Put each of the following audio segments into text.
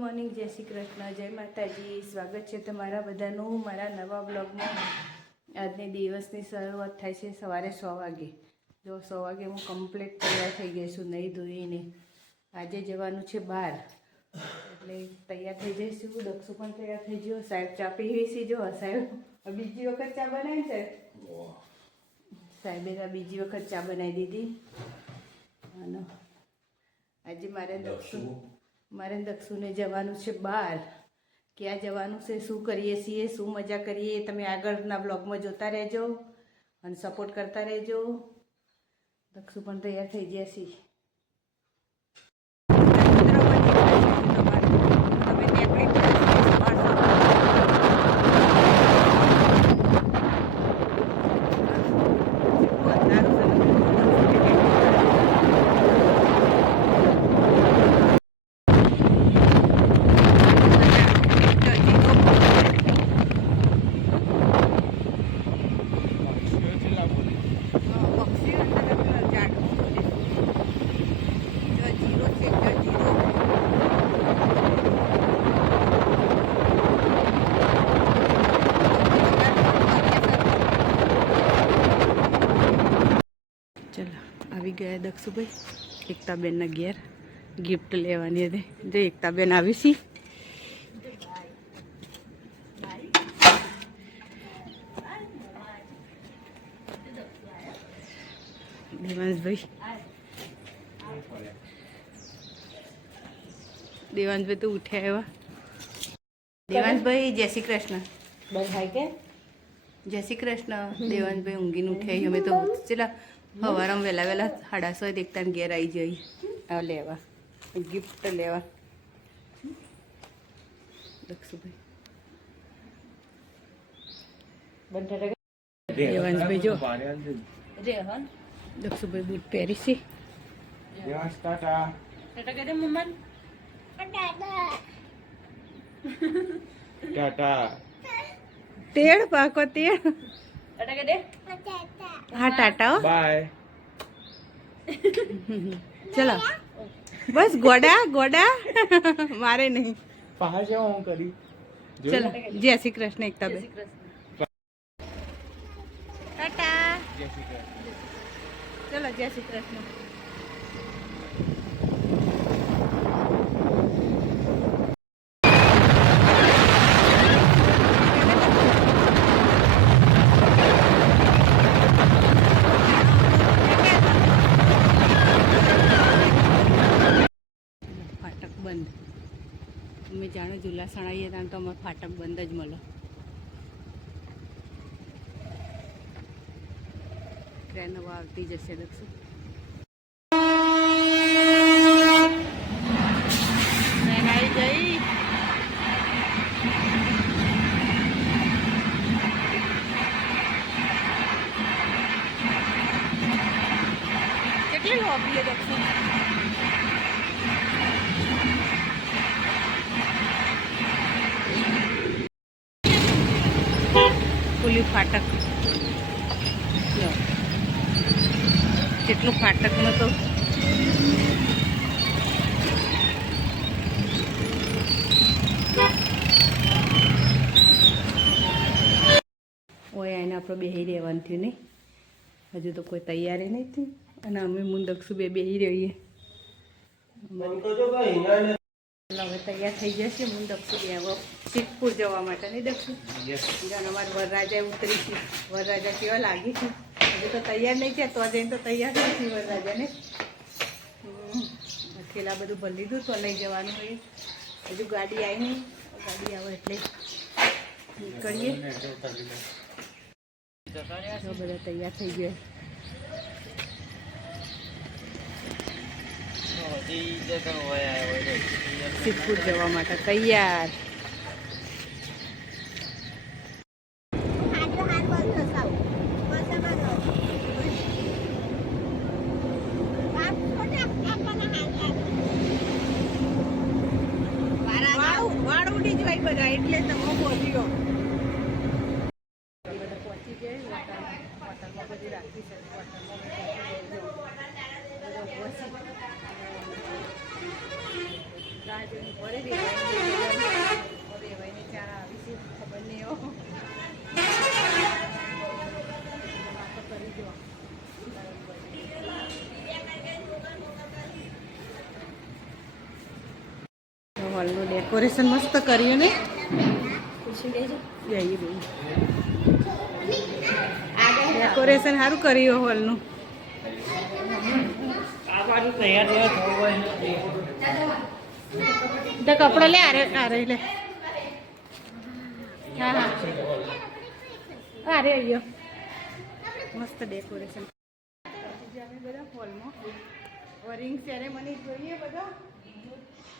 Morning જય શ્રી કૃષ્ણ જય માતાજી. સ્વાગત છે તમારા બધાનું મારા નવા બ્લોગમાં આજની દિવસની શરૂઆત થાય છે સવારે સો વાગે. જો સો વાગે હું કમ્પ્લીટ તૈયાર થઈ ગઈ છું નહીં ધોઈને. આજે જવાનું છે બહાર. એટલે તૈયાર થઈ જઈશું. દક્ષુ પણ તૈયાર થઈ ગયો. સાહેબ ચા પીવી જો સાહેબ બીજી વખત ચા બનાવી સાહેબ સાહેબે આ બીજી વખત ચા બનાવી દીધી. અને આજે મારે દક્ષુ મારે દક્ષુને જવાનું છે બહાર ક્યાં જવાનું છે, શું કરીએ છીએ, શું મજા કરીએ, તમે આગળના બ્લોગમાં જોતા રહેજો અને સપોર્ટ કરતા રહેજો. દક્ષુ પણ તૈયાર થઈ ગયા છીએ ચલો ગયા દક્ષુભાઈ? એકતાબેનના ઘેર ગિફ્ટ લેવાની હતી. જો એકતાબેન આવી છી. દેવાંશભાઈ. દેવાંશભાઈ તો ઉઠ્યા એવા. દેવાંશભાઈ જય શ્રી કૃષ્ણ. બધાય કે જય શ્રી કૃષ્ણ. દેવાંશભાઈ ઊંઘીને ઉઠ્યા અમે તો ચેલા સવારમાં વહેલા વહેલા સાડા સો દેખતા ઘેર આવી જઈ. આ લેવા. ગિફ્ટ લેવા. દક્ષુભાઈ બધાય દેવાંશભાઈ જો દક્ષુભાઈ બૂટ પહેરી છે. તેડ પાકો તેડ. ટાટા કે દે. હા ટાટા. બાય. ચલો. બસ ગોડા ગોડા. મારે નહીં. પહાડ છે હું કરી. ચલો. જય શ્રી કૃષ્ણ એકતાબેન ટાટા. ચલો જય શ્રી કૃષ્ણ ફાટક બંધ અમે જાણો ઝુલાસણ આવીએ ત્યાં તો અમારે ફાટક બંધ જ મળે. ટ્રેન આવતી જશે દક્ષુ ટ્રેન આવી ગઈ કેટલી લોબી છે દક્ષુ પુલી ફાટક. કેટલું ફાટક તો? ઓય એને આપણે બેહી રહેવાનું થયું નહીં. હજુ તો કોઈ તૈયારી નહીં થઈ. અને અમે મુંદક્ષુ બે બેહી રહીએ. હવે તૈયાર થઈ જશે મુંદક્ષુ બે સિદ્ધપુર જવા માટે નહીં દક્ષુ જાણ અમારે વરરાજા ઉતરી છે વરરાજા કેવા લાગી છે? હજુ તો તૈયાર નહીં છે તો જઈને તો તૈયાર નથી વરરાજાને. થેલા બધું ભરી લીધું તો લઈ જવાનું હોય. હજુ ગાડી આવી નહીં. ગાડી આવે એટલે નીકળીએ. બધા તૈયાર થઈ ગયા. સિદ્ધપુર જવા માટે તૈયાર. ઉડી જ હોય એટલે તમે પહોંચ્યો હોલનું ડેકોરેશન મસ્ત કર્યું ને? ડેકોરેશન સારું કર્યું હોલનું. તો કપડાં લે આરે આરે લે. હા હા. આરે આવ્યો મસ્ત ડેકોરેશન. બધા હોલમાં રિંગ સેરેમની જોઈએ બધા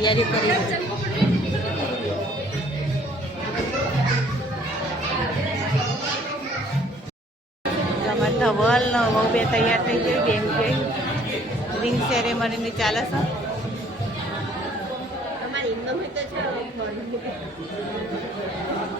તૈયારી કરી તમારે ધવલ બહુ બે તૈયાર થઈ ગઈ ગેમ કે. રિંગ સેરેમનીની ચાલે છે. હાર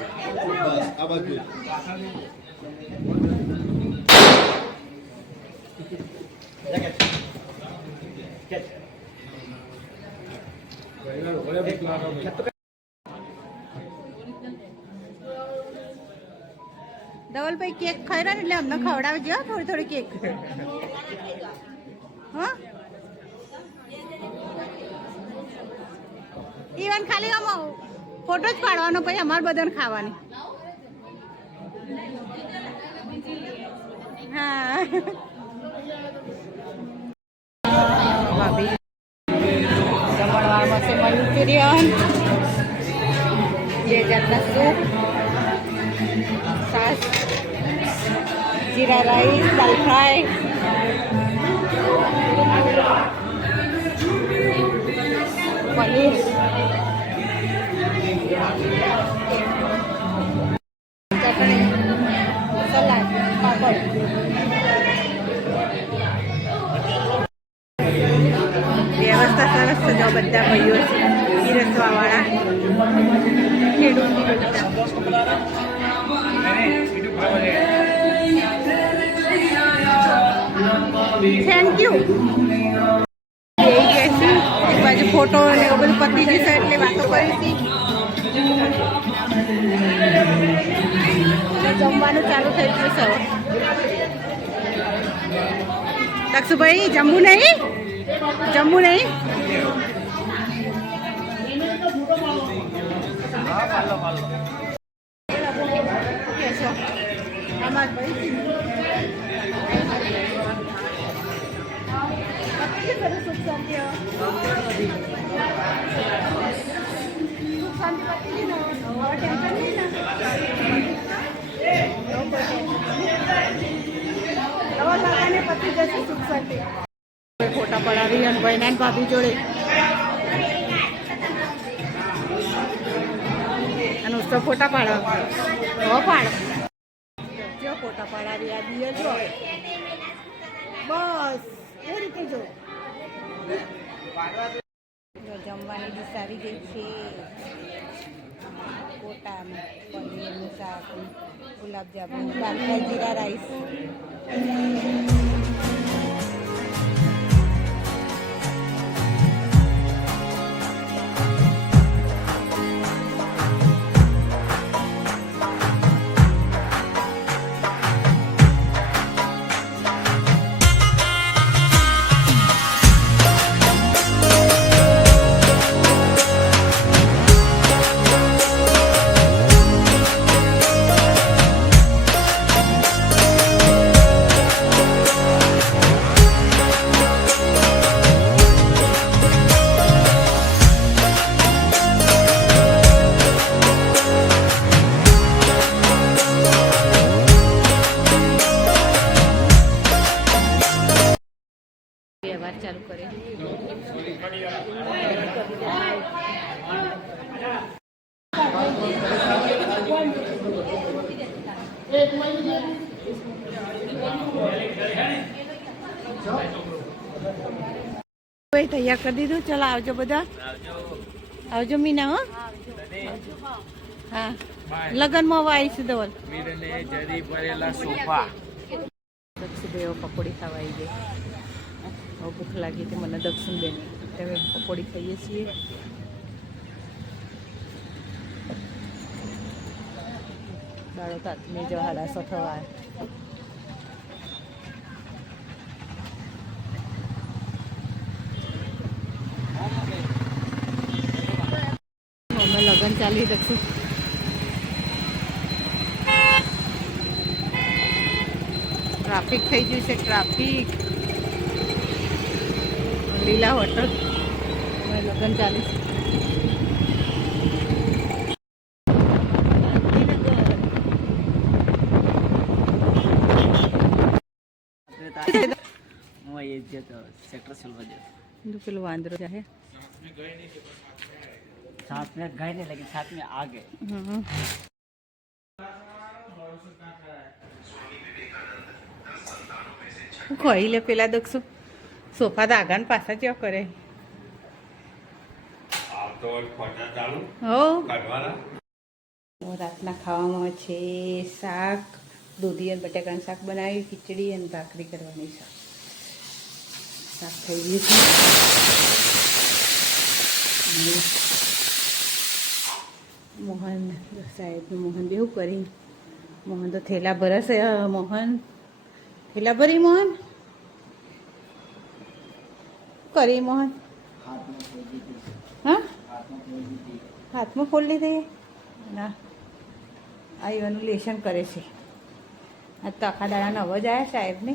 આ બાજુ ધવલભાઈ કેક ખાઈ એટલે અમને ખવડાવજો હો, થોડી થોડી કેક. હા? ઈવન ખાલી આમ ફોટો જ પાડવાનો પછી અમારે બધાને ખાવાની. ભાભી જમણવારમાં છે મંચુરિયન બે જાતના સૂપ છાશ jeera rice dal fry paneer salad papad જો બધા ભાઈઓ છે. પીરસવા વાળા થેન્ક યુ એક બાજુ ફોટો ને એવું બધું પતી જશે એટલે વાતો અને જમવાનું ચાલુ થઈ ગયું સર. દક્ષુભાઈ જમવું નહીં? જમવું નહીં? કે ભાભી જોડે. અને ઉત્સવ ફોટા પાડવા હો પાડો. જો ફોટા પાડાવી આ દિયર બસ, એ રીતે જો. જમવાની ડીશ આવી ગઈ છે. કોટાનું પનીરનું શાક ગુલાબજાંબુ ફ્રાય જીરા રાઈસ. બહાર ચાલુ કરે. તૈયાર કરી દીધું? ચાલો આવજો બધા. આવજો મીના હો. હા. લગનમાં આવીશું ધવલ. પકોડી ખાવા આવી ગઈ ભૂખ લાગી હતી, મને દક્ષિણબેન તમે પકોડી ખાઈએ છીએ. બાળો તાતમી જો હાડાસો થવા. અમે લગ્ન ચાલી દક્ષુ ટ્રાફિક થઈ ગયું છે, ટ્રાફિક. લીલા હોટલ. લગ્ન ચાલે છે. પેલું જાય સાથ મેં ગઈ નહીં લેકિન સાથ મેં આ ગઈ. ખોઈ લે પેલા દખશું સોફા દાગાન પાછા ચો કરે. હો રાતના ખાવામાં છે શાક દૂધી અને બટાકાનું શાક બનાવ્યું ખીચડી અને ભાખરી કરવાની શાક. શાક થઈ ગયું છે. મોહન સાહેબનું મોહન બેવું કરી. મોહન તો થેલા ભરશે મોહન. થેલા ભરી મોહન? કરી મોહન? હાથમાં ફોડ લીધી ના. આવ્યાનું લેશન કરે છે. આ તો આખા દાડાનો અવાજ આવ્યા સાહેબને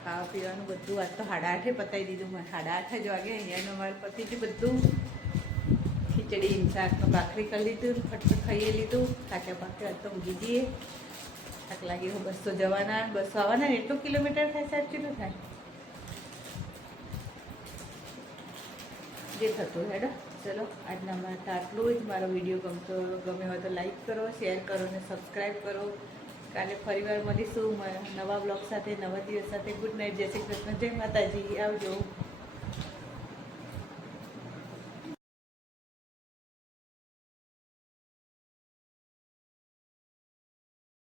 ખાવા પીવાનું બધું આજ તો સાડા આઠે પતાવી દીધું મેં સાડા આઠ જ વાગે અહીંયાનો અમારે પતી ગયું બધું ખીચડી ને શાક ને ભાખરી કરી લીધું ફટફટ ખાઈ લીધું. થાક્યા પાકે આજ તો ઊંઘી જઈએ. થાક લાગી હું બસો જવાના, બસો આવવાના એટલું કિલોમીટર થાય સાહેબ કેટલું થાય. જે થતું હેડો. ચલો, આજના માટે આટલું જ. મારો વીડિયો ગમતો ગમે હોય તો લાઈક કરો શેર કરો ને સબસ્ક્રાઈબ કરો. કાલે ફરીવાર મળીશું. નવા બ્લોગ સાથે, નવા દિવસ સાથે. ગુડ નાઇટ જય શ્રી કૃષ્ણ. જય માતાજી. આવજો.